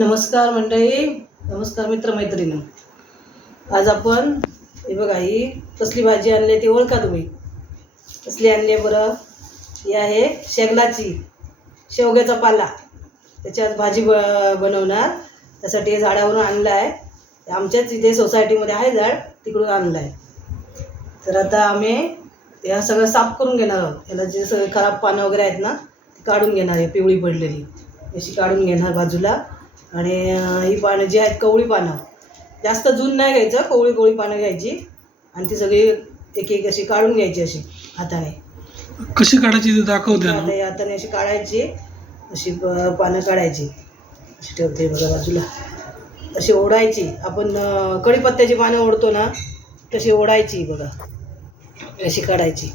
नमस्कार मंडळी, नमस्कार मित्रमैत्रिणी. आज आपण हे बघा, ही कसली भाजी आणली ती ओळखा तुम्ही? कसली आणली बरं? ही आहे शेंगलाची, शेवग्याचा पाला. त्याच्यात भाजी बनवणार. त्यासाठी हे झाडावरून आणलं आहे. आमच्याच इथे सोसायटीमध्ये आहे झाड, तिकडून आणलं आहे. तर आता आम्ही या सगळं साफ करून घेणार आहोत. याला जे सगळे खराब पानं वगैरे आहेत ना, ती काढून घेणार आहे. पिवळी पडलेली अशी काढून घेणार बाजूला. आणि ही पानं जी आहेत कवळी पानं, जास्त जून नाही घ्यायचं, कवळी कवळी पानं घ्यायची आणि ती सगळी एक एक अशी काढून घ्यायची. अशी हाताने कशी काढायची ते दाखवते ना. हाताने अशी काढायची, अशी पानं काढायची. अशी ठेवते बघा बाजूला. अशी ओढायची. आपण कढीपत्त्याची पानं ओढतो ना, तशी ओढायची बघा. अशी काढायची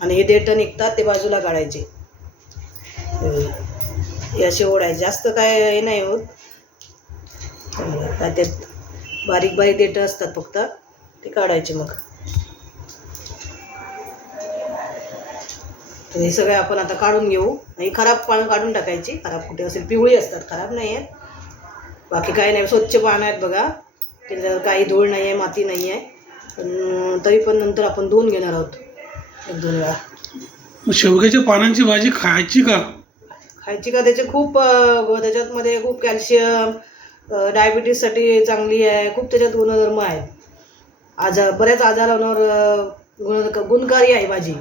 आणि हे देठं निघतात ते बाजूला काढायचे. हे असे ओढायचे. जास्त काय हे नाही होत. त्यात बारीक बारीक देठं असतात फक्त, ते काढायचे. मग हे सगळे आपण आता काढून घेऊ. ही खराब पानं काढून टाकायची. खराब कुठे असेल, पिवळी असतात, खराब नाही आहेत. बाकी काही नाही, स्वच्छ पानं आहेत बघा. त्याच्यावर काही धूळ नाही आहे, माती नाही आहे. पण तरी पण नंतर आपण धुवून घेणार आहोत एक दोन वेळा. शेवग्याच्या पानांची भाजी खायची का? खायची का? त्याच्यामध्ये खूप कॅल्शियम, डायबिटीजसाठी चांगली आहे. खूप त्याच्यात गुणधर्म आहेत. बऱ्याच आजारांवर गुणकारी आहे भाजी.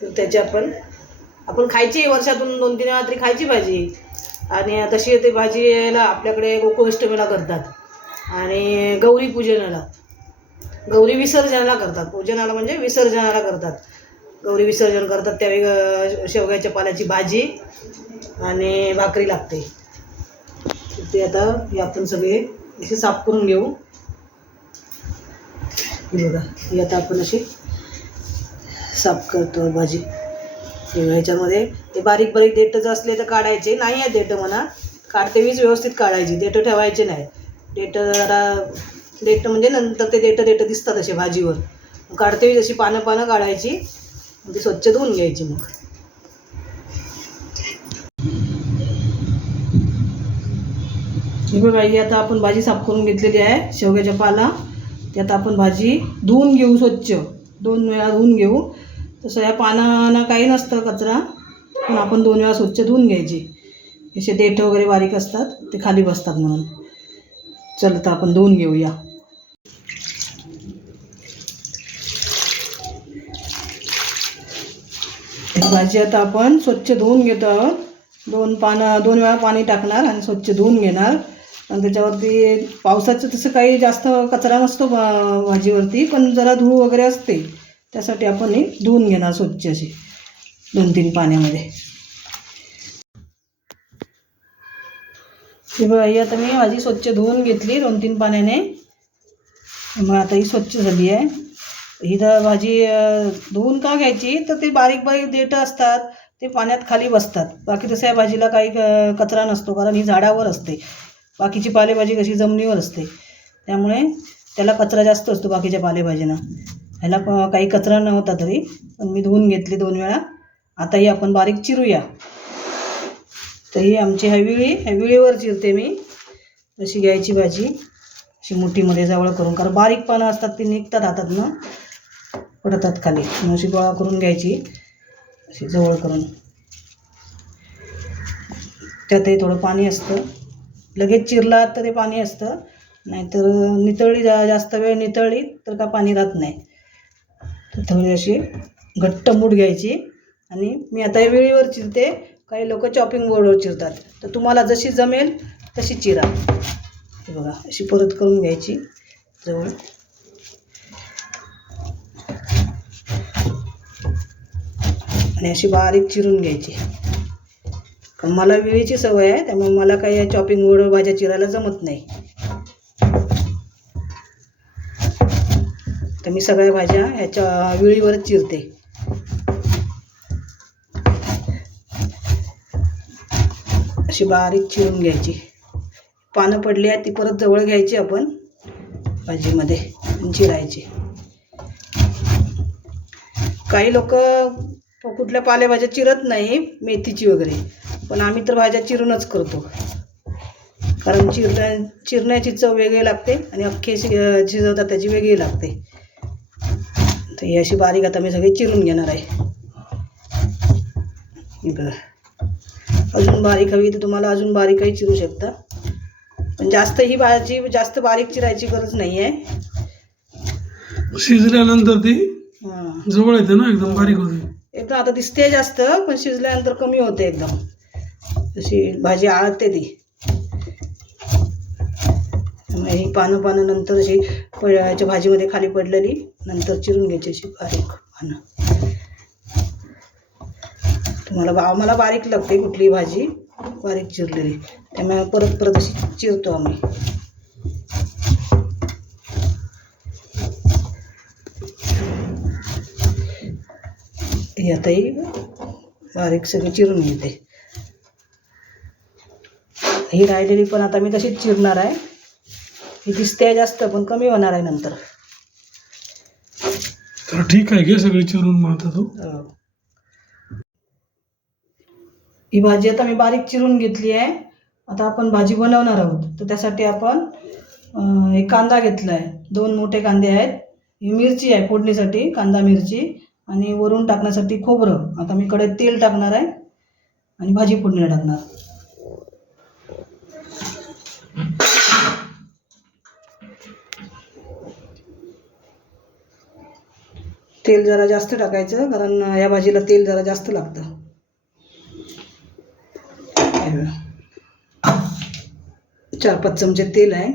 तर त्याची आपण खायची. वर्षातून 2-3 वेळा तरी खायची भाजी. आणि तशी ते भाजीला आपल्याकडे गोकुळाष्टमीला करतात आणि गौरी पूजनाला, गौरी विसर्जनाला करतात. पूजनाला म्हणजे विसर्जनाला करतात. गौरी विसर्जन करतात त्यावेळी शेवग्याच्या पाल्याची भाजी आणि भाकरी लागते. ते आता हे आपण सगळे असे साफ करून घेऊ. बघा, ही आता आपण अशी साफ करतो भाजी. ह्याच्यामध्ये ते बारीक बारीक देठं असले तर काढायचे. नाही आहे देठं म्हणा, काढते वीज व्यवस्थित काढायची. देठं ठेवायचे नाही. देठं म्हणजे नंतर ते देठं दिसतात असे भाजीवर. काढते वीज अशी पानं काढायची. ती स्वच्छ धुवून घ्यायची. मग हे बघा, ही आता आपण भाजी साफ करून घेतलेली आहे. शेवग्याच्या पाला ती आता आपण भाजी धुवून घेऊ. स्वच्छ 2 वेळा धुवून घेऊ. तसं या पानांना काही नसतं कचरा, पण आपण 2 वेळा स्वच्छ धुवून घ्यायची. असे देठं वगैरे बारीक असतात, ते खाली बसतात म्हणून. चल तर आपण धुवून घेऊया. भाजी आता आपण स्वच्छ धुवून घेतो आहोत. 2 वेळा पाणी टाकणार आणि स्वच्छ धुवून घेणार. आणि त्याच्यावरती पावसाचं तसं काही जास्त कचरा नसतो भाजीवरती, पण जरा धूळ वगैरे असते. त्यासाठी आपण हे धुवून घेणार स्वच्छ अशी 2-3 पाण्यामध्ये. हे बघा, ही आता मी भाजी स्वच्छ धुवून घेतली 2-3 पाण्याने. मग आता ही स्वच्छ झाली आहे. ही तर भाजी धुवून का घ्यायची, तर ते बारीक बारीक देठं असतात, ते पाण्यात खाली बसतात. बाकी तसं या भाजीला काही कचरा नसतो, कारण ही झाडावर असते. बाकीची पालेभाजी कशी जमिनीवर असते, त्यामुळे त्याला कचरा जास्त असतो बाकीच्या पालेभाजींना. ह्याला काही कचरा नव्हता तरी, पण मी धुवून घेतली 2 वेळा. आता ही आपण बारीक चिरूया. तर ही आमची विळीवर चिरते मी. अशी घ्यायची भाजी, अशी मुठीमध्ये जवळ करून, कारण बारीक पानं असतात ती निघतात हातातनं, पडतात खाली. मग अशी गोळा करून घ्यायची, अशी जवळ करून. त्यातही थोडं पाणी असतं. लगेच चिरला तर ते पाणी असतं, नाहीतर नितळली जास्त वेळ नितळली तर का पाणी राहत नाही. तर थोडी अशी घट्ट मूठ घ्यायची. आणि मी आता या वेळीवर चिरते. काही लोक चॉपिंग बोर्डवर चिरतात, तर तुम्हाला जशी जमेल तशी चिरा. हे बघा, अशी परत करून घ्यायची जवळ. आणि अशी बारीक चिरून घ्यायची. मला वेळीची सवय आहे, त्यामुळे मला काही चॉपिंग बोर्डवर भाज्या चिरायला जमत नाही. तर मी सगळ्या भाज्या ह्याच्या वेळीवरच चिरते. अशी बारीक चिरून घ्यायची. पानं पडली आहेत ती परत जवळ घ्यायची आपण भाजीमध्ये आणि चिरायची. काही लोक कुठल्या पालेभाज्या चिरत नाही, मेथीची वगैरे, पण आम्ही तर भाज्या चिरूनच करतो. कारण चिरण्याची चव वेगळी लागते आणि अख्खे शिजवतात त्याची वेगळी लागते. तर ही अशी बारीक आता मी सगळी चिरून घेणार आहे. बरं, अजून बारीक हवी तर तुम्हाला अजून बारीकही चिरू शकता, पण जास्त ही भाजी जास्त बारीक चिरायची गरज नाही आहे. शिजल्यानंतर ती हां, जवळ येते ना, एकदम बारीक होते. एकदम आता दिसते जास्त, पण शिजल्यानंतर कमी होते एकदम. अशी भाजी आळते ती. त्यामुळे ही पानं नंतर अशी याच्या भाजीमध्ये खाली पडलेली नंतर चिरून घ्यायची अशी बारीक पानं. आम्हाला बारीक लागते कुठली भाजी बारीक चिरलेली, त्यामुळे परत अशी चिरतो आम्ही. ही आता ही बारीक सगळी चिरून घेते. ही राहिलेली पण आता मी तशीच चिरणार आहे. ही दिसते जास्त पण कमी होणार आहे नंतर. तर ठीक आहे, घे सगळी चिरून मग आता तू. ही भाजी आता मी बारीक चिरून घेतली आहे. आता आपण भाजी बनवणार आहोत, तर त्यासाठी आपण एक कांदा घेतला आहे. 2 मोठे कांदे आहेत. ही मिरची आहे फोडणीसाठी, कांदा मिरची, आणि वरून टाकण्यासाठी खोबरं. आता मी कढईत तेल टाकणार आहे आणि भाजी फोडणीला टाकणार. तेल जरा जास्त टाकायचं, कारण या भाजीला तेल जरा जास्त लागतं. 4-5 चमचे तेल आहे.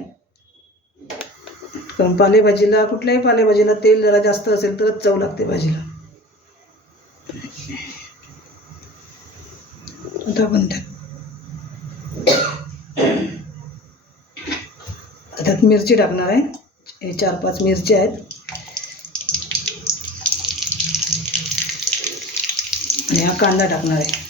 कारण पालेभाजीला, कुठल्याही पालेभाजीला तेल जरा जास्त असेल तरच चव लागते भाजीला. आता आपण त्यात मिरची टाकणार आहे. हे 4-5 मिरची आहेत आणि हा कांदा टाकणार आहे.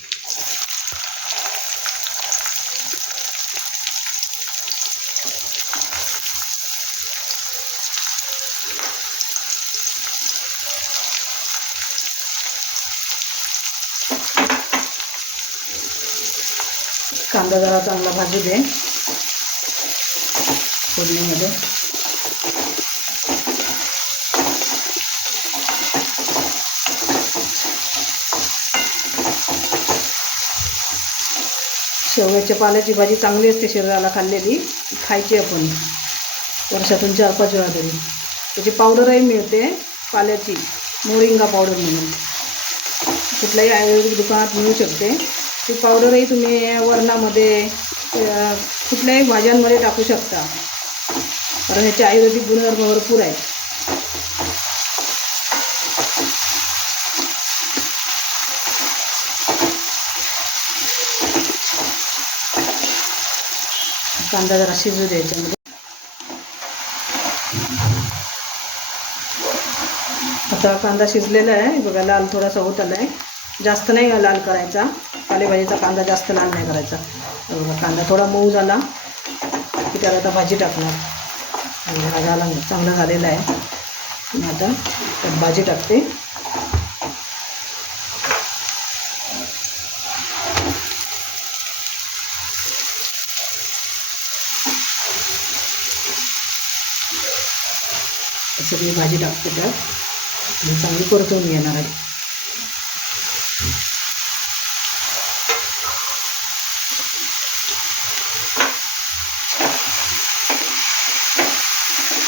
कांदा जरा चांगला भाजू दे फोडणीमध्ये. शेवग्याच्या पाल्याची भाजी चांगली असते शरीराला, खाल्लेली खायची आपण वर्षातून 4-5 वेळा तरी. त्याची पावडरही मिळते पाल्याची, मोरिंगा पावडर म्हणून, कुठल्याही आयुर्वेदिक दुकानात मिळू शकते. ती पावडरही तुम्ही वरणामध्ये कुठल्याही भाज्यांमध्ये टाकू शकता, कारण याचे आयुर्वेदिक गुणधर्म भरपूर आहेत. कांदा जरा शिजू द्यायच्यामध्ये. आता कांदा शिजलेला आहे बघा, लाल थोडासा होत आला आहे. जास्त नाही लाल करायचा, पालेभाजीचा कांदा जास्त लाल नाही करायचा. कांदा थोडा मऊ झाला की त्याला आता भाजी टाकणार. हा झाला, चांगला झालेला आहे. मी आता त्यात भाजी टाकते. सगळी भाजी टाकते त्यात आणि चांगली परतवून घेणार आहे.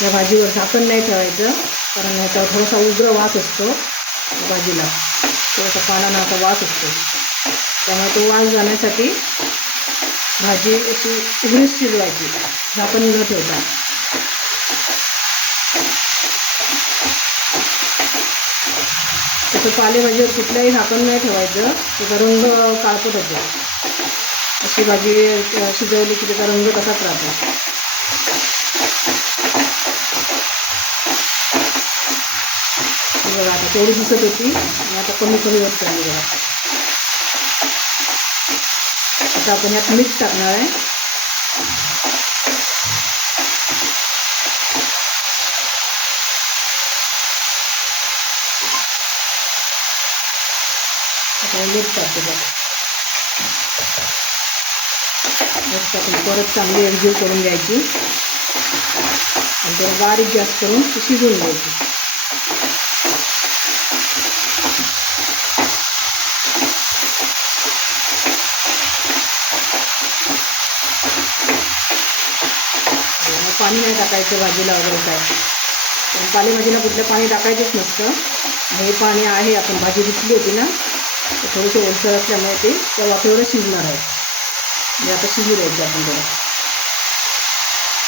या भाजीवर झाकण नाही ठेवायचं, कारण याचा थोडासा उग्र वास असतो भाजीला, थोडासा पानाचा वास असतो. त्यामुळे तो वास जाण्यासाठी भाजी अशी उघडीच शिजवायची, झाकण न ठेवता. तसं पालेभाजीवर कुठल्याही झाकण नाही ठेवायचं, त्याचा रंग काळपट होतो. अशी भाजी शिजवली की त्याचा रंग तसाच राहतो. बघा आता तेवढी दिसत होती आणि आता कमी होत चालली बघा. आता आपण यात मीठ टाकणार आहे. आता मीठ टाकते बघा. मस्त आपण परत चांगली एकजीव करून घ्यायची आणि जरा बारीक गॅस करून ती शिजवून घ्यायची. पाणी नाही टाकायचं भाजीला वगैरे काय, पण पालेभाजीला कुठलं पाणी टाकायचंच नसतं. हे पाणी आहे, आपण भाजी धुतली होती ना, तर थोडीशी ओलसर असल्यामुळे ते त्या वाफेवरच शिजणार आहे. म्हणजे आता शिजू द्यायचं आपण थोडं.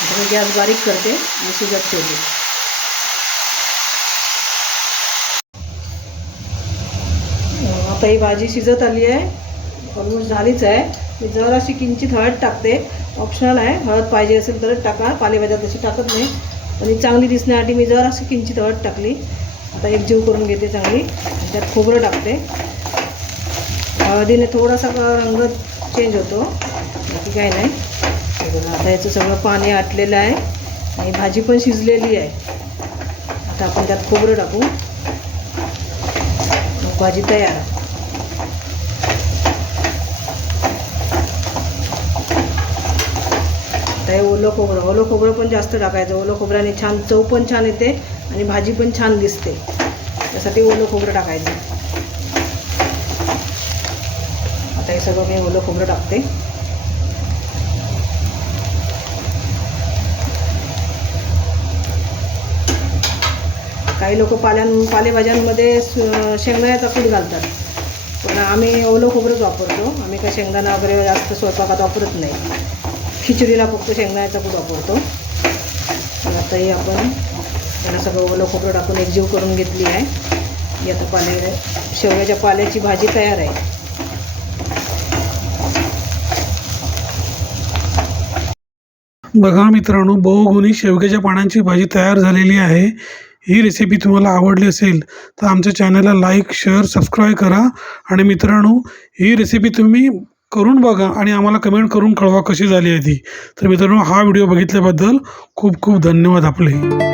आता मी गॅस बारीक करते आणि शिजत ठेवते. आता ही भाजी शिजत आली आहे, ऑलमोस्ट झालीच आहे. मी जराशी किंचित हळद टाकते, ऑप्शनल आहे, हळद पाहिजे असेल तरच टाका, पालेभाज्या तशी टाकत नाही. पण ही चांगली दिसण्यासाठी मी जराशी किंचित हळद टाकली. आता एकजीव करून घेते चांगली. त्यात खोबरं टाकते. हळदीने थोडासा रंग चेंज होतो, बाकी काही नाही. आता याचं सगळं पाणी आटलेलं आहे आणि भाजी पण शिजलेली आहे. आता आपण त्यात खोबरं टाकू, मग भाजी तयार. आता हे ओलं खोबरं पण जास्त टाकायचं. ओलं खोबऱ्याने छान चव पण छान येते आणि भाजी पण छान दिसते, त्यासाठी ओलं खोबरं टाकायचं. आता हे सगळं मी ओलं खोबरं टाकते. काही लोक पालेभाज्यांमध्ये शेंगदाण्याचा कूट घालतात, पण आम्ही ओलं खोबरंच वापरतो. आम्ही काही शेंगदाणा वगैरे जास्त स्वयंपाकात वापरत नाही. खिचडीला फक्त शेंगदाण्याचा कूट वापरतो. आताही आपण त्याला सगळं ओलं खोबरं टाकून एकजीव करून घेतली आहे. ही आता शेवग्याच्या पाल्याची भाजी तयार आहे. बघा मित्रांनो, बहुगुणी शेवग्याच्या पानांची भाजी तयार झालेली आहे. ही रेसिपी तुम्हाला आवडली असेल तर आमच्या चॅनलला लाईक, शेअर, सबस्क्राईब करा. आणि मित्रांनो, ही रेसिपी तुम्ही करून बघा आणि आम्हाला कमेंट करून कळवा कशी झाली आहे ती. तर मित्रांनो, हा व्हिडिओ बघितल्याबद्दल खूप खूप धन्यवाद आपले.